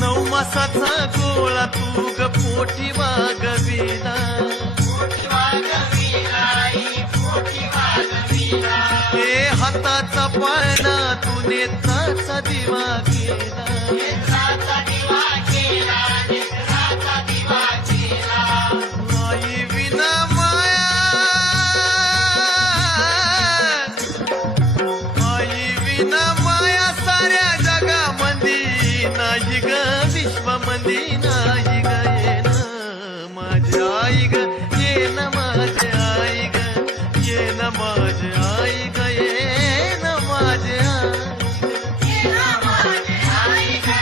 9 मासाचा गोळा तू ग पोटी वागविला, हे हाताचा पाळणा तू नेत्राचा दिवा केला, आई विना माया, आई विना माया साऱ्या जगामंदी नाही ग, विश्वमंदी नाही ग. ये न माझी आई ग, ये न माझी आई ग, ये न माझी आई ग, ये न माझी आई ग.